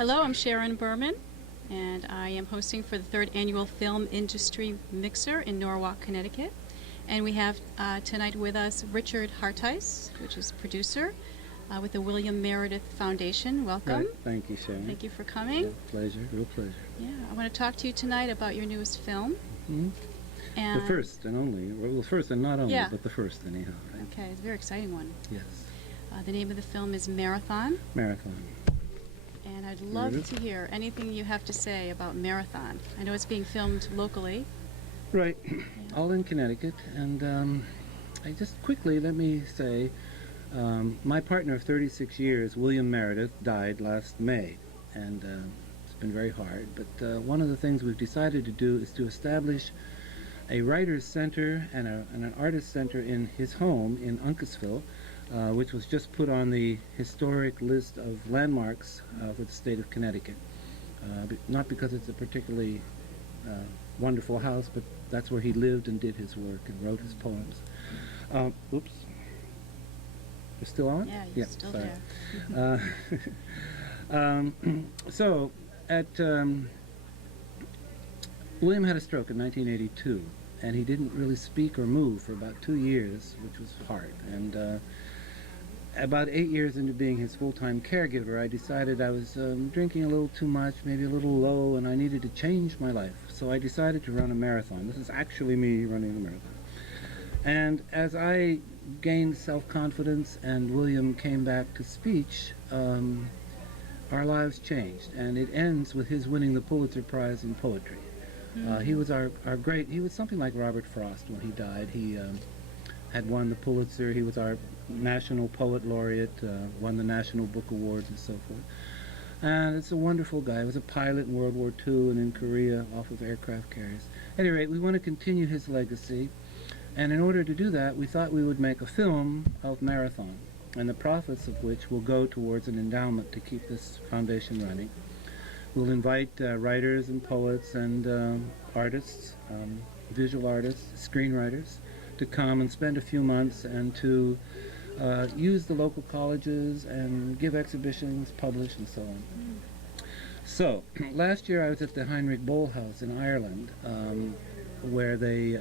Hello, I'm Sharon Berman, and I am hosting for the third annual Film Industry Mixer in Norwalk, Connecticut. And we have tonight with us Richard Harteis, which is producer with the William Meredith Foundation. Welcome. Right. Thank you, Sharon. Thank you for coming. Yeah, pleasure, real pleasure. Yeah, I want to talk to you tonight about your newest film. Mm-hmm. And the first and only, well, first and not only, yeah. but the first anyhow, right? Okay, it's a very exciting one. Yes. The name of the film is Marathon. Marathon. And I'd love to hear anything you have to say about Marathon. I know it's being filmed locally. Right. Yeah. All in Connecticut. And I just quickly, let me say, my partner of 36 years, William Meredith, died last May. And it's been very hard. But one of the things we've decided to do is to establish a writer's center and an artist center in his home in Uncasville, which was just put on the historic list of landmarks for the state of Connecticut. Not because it's a particularly wonderful house, but that's where he lived and did his work and wrote his poems. Oops. You're still on? Yeah, you're still sorry. there. So, William had a stroke in 1982, and he didn't really speak or move for about 2 years, which was hard. And about 8 years into being his full-time caregiver, I decided I was drinking a little too much, maybe a little low, and I needed to change my life. So I decided to run a marathon. This is actually me running a marathon. And as I gained self-confidence and William came back to speech, our lives changed. And it ends with his winning the Pulitzer Prize in poetry. He was our great, he was something like Robert Frost when he died. He had won the Pulitzer, he was our national poet laureate, won the National Book Awards and so forth. And it's a wonderful guy. He was a pilot in World War II and in Korea off of aircraft carriers. At any rate, we want to continue his legacy. And in order to do that, we thought we would make a film of Marathon, and the profits of which will go towards an endowment to keep this foundation running. We'll invite writers and poets and artists, visual artists, screenwriters, to come and spend a few months and to use the local colleges and give exhibitions, publish, and so on. So, last year I was at the Heinrich Böll House in Ireland, where they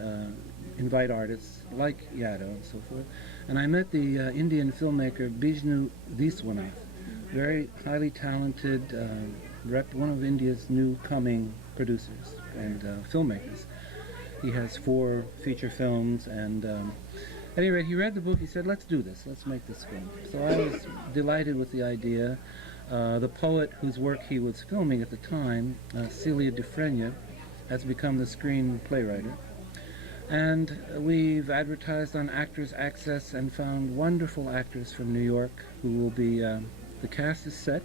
invite artists like Yaddo and so forth. And I met the Indian filmmaker Bishnu Viswanath, very highly talented, one of India's new coming producers and filmmakers. He has 4 feature films, and at any rate, he read the book. He said, let's do this, let's make this film. So I was delighted with the idea. The poet whose work he was filming at the time, Celia Dufresne, has become the screenplay writer. And we've advertised on Actors Access and found wonderful actors from New York who will be, the cast is set.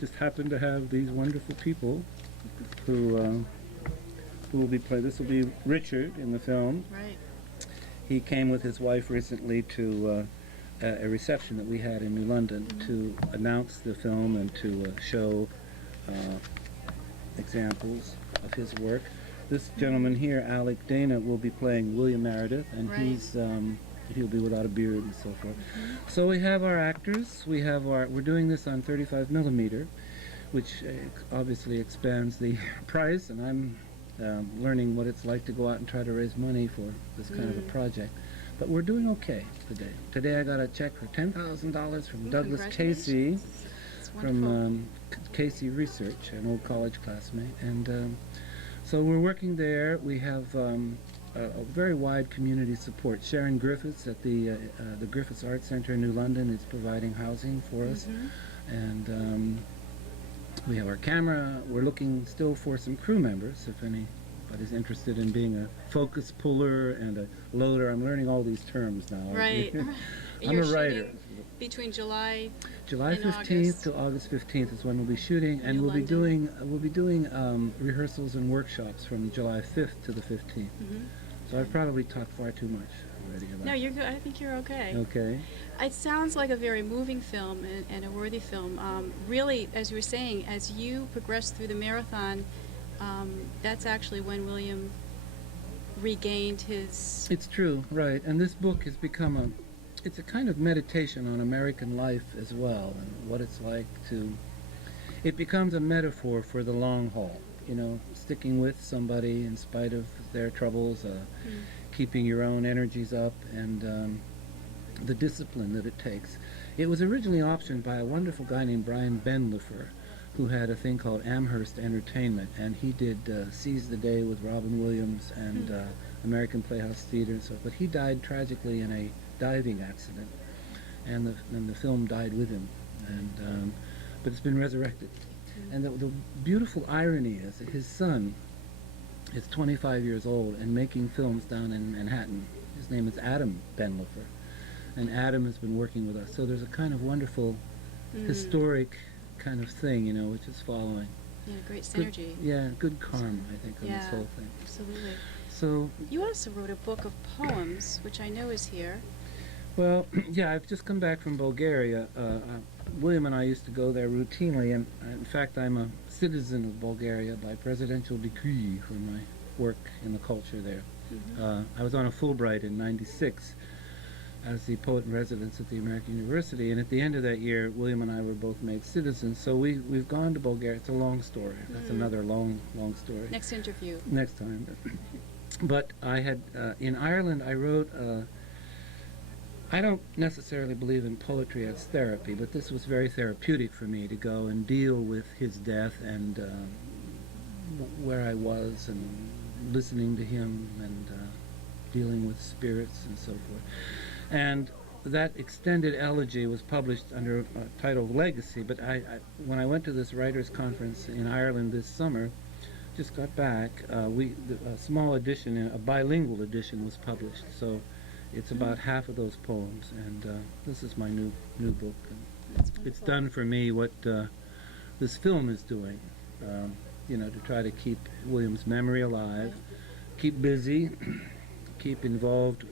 Just happen to have these wonderful people who will be played. This will be Richard in the film. Right. He came with his wife recently to a reception that we had in New London to announce the film and to show examples of his work. This gentleman here, Alec Dana, will be playing William Meredith, and he'll be without a beard and so forth. So we have our actors. We're doing this on 35 millimeter, which obviously expands the price, and I'm learning what it's like to go out and try to raise money for this kind of a project. But we're doing okay today. Today I got a check for $10,000 from Douglas Casey, from Casey Research, an old college classmate. And so we're working there. We have a very wide community support. Sharon Griffiths at the Griffiths Art Center in New London is providing housing for us. And we have our camera. We're looking still for some crew members, if anybody's interested in being a focus puller and a loader. I'm learning all these terms now. Right. I'm a writer. Between July 15th to August 15th is when we'll be shooting, and we'll be doing rehearsals and workshops from July 5th to the 15th. So I've probably talked far too much already about. No, you're good. I think you're okay. Okay. It sounds like a very moving film and a worthy film. Really, as you were saying, as you progress through the marathon, that's actually when William regained his... It's true, right. And this book has become it's a kind of meditation on American life as well, and what it's like to it becomes a metaphor for the long haul. You know, sticking with somebody in spite of their troubles, keeping your own energies up, and the discipline that it takes. It was originally optioned by a wonderful guy named Brian Benlifer, who had a thing called Amherst Entertainment, and he did Seize the Day with Robin Williams and American Playhouse Theater and so. But he died tragically in a diving accident, and the film died with him. And but it's been resurrected. And the beautiful irony is that his son is 25 years old and making films down in Manhattan. His name is Adam Benlifer, and Adam has been working with us. So there's a kind of wonderful historic kind of thing, you know, which is following. Yeah, great synergy. Good karma, I think, on this whole thing. Absolutely. So you also wrote a book of poems, which I know is here. Well, yeah, I've just come back from Bulgaria. William and I used to go there routinely, and in fact, I'm a citizen of Bulgaria by presidential decree for my work in the culture there. I was on a Fulbright in '96 as the poet in residence at the American University, and at the end of that year, William and I were both made citizens. So we've gone to Bulgaria. It's a long story. That's another long story. Next interview. Next time. But I had in Ireland, I wrote. I don't necessarily believe in poetry as therapy, but this was very therapeutic for me to go and deal with his death and where I was and listening to him and dealing with spirits and so forth. And that extended elegy was published under a title Legacy, but when I went to this writers' conference in Ireland this summer, just got back, a small edition, a bilingual edition was published. So it's about half of those poems, and this is my new book. And it's done for me what this film is doing, you know, to try to keep William's memory alive, keep busy, keep involved.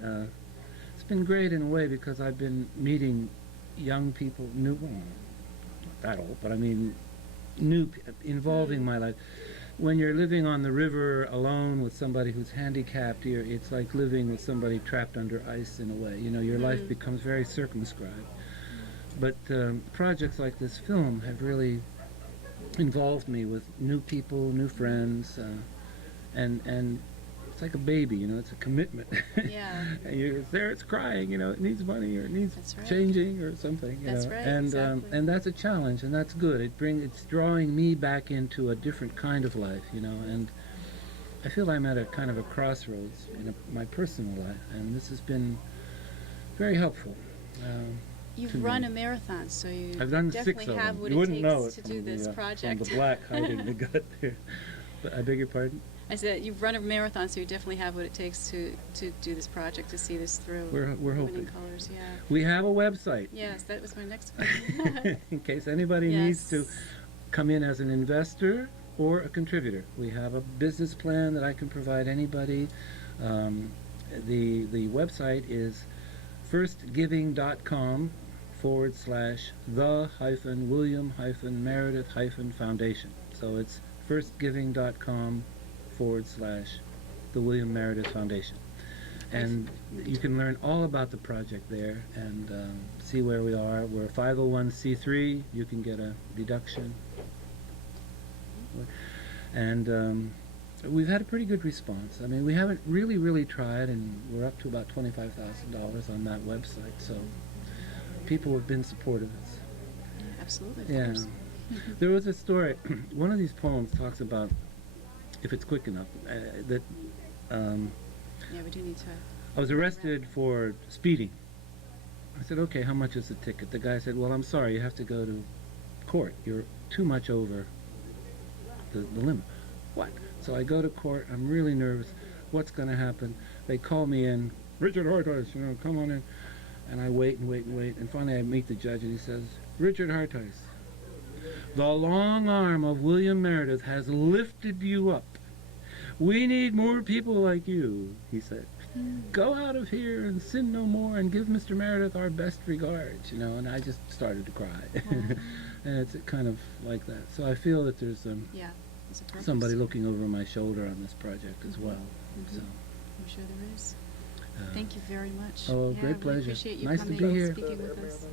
It's been great in a way because I've been meeting young people, well, not that old, but I mean, involving my life. When you're living on the river alone with somebody who's handicapped, it's like living with somebody trapped under ice in a way. You know, your life becomes very circumscribed. But projects like this film have really involved me with new people, new friends, and it's like a baby, you know, it's a commitment. Yeah. And it's there, it's crying, you know, it needs money or it needs changing or something. You That's know? right, And exactly. and that's a challenge, and that's good. It's drawing me back into a different kind of life, you know, and I feel I'm at a kind of a crossroads in my personal life, and this has been very helpful. You've run a marathon, so you I've done definitely 6 of have them. what You it wouldn't know takes it to do this project. from the black hiding the gut there. But I beg your pardon? I said you've run a marathon, so you definitely have what it takes to do this project, to see this through. We're hoping. Winning colors, yeah. We have a website. Yes, that was my next question. In case anybody needs to come in as an investor or a contributor. We have a business plan that I can provide anybody. The website is firstgiving.com/the-William-Meredith-Foundation. So it's firstgiving.com/the William Meredith Foundation. And you can learn all about the project there and see where we are. We're a 501c3. You can get a deduction. And we've had a pretty good response. I mean, we haven't really tried, and we're up to about $25,000 on that website. So people have been supportive of us. Absolutely. Yeah. There was a story. One of these poems talks about, if it's quick enough, that Yeah, we do need to. I was arrested for speeding. I said, okay, how much is the ticket? The guy said, well, I'm sorry, you have to go to court. You're too much over the limit. What? So I go to court. I'm really nervous. What's going to happen? They call me in. Richard Harteis, you know, come on in. And I wait and wait and wait. And finally I meet the judge and he says, Richard Harteis, the long arm of William Meredith has lifted you up. We need more people like you, he said. Go out of here and sin no more and give Mr. Meredith our best regards, you know. And I just started to cry. And it's kind of like that. So I feel that there's somebody looking over my shoulder on this project as well. So I'm sure there is. Thank you very much. Oh, great we pleasure. appreciate you Nice to coming be and here. speaking with us.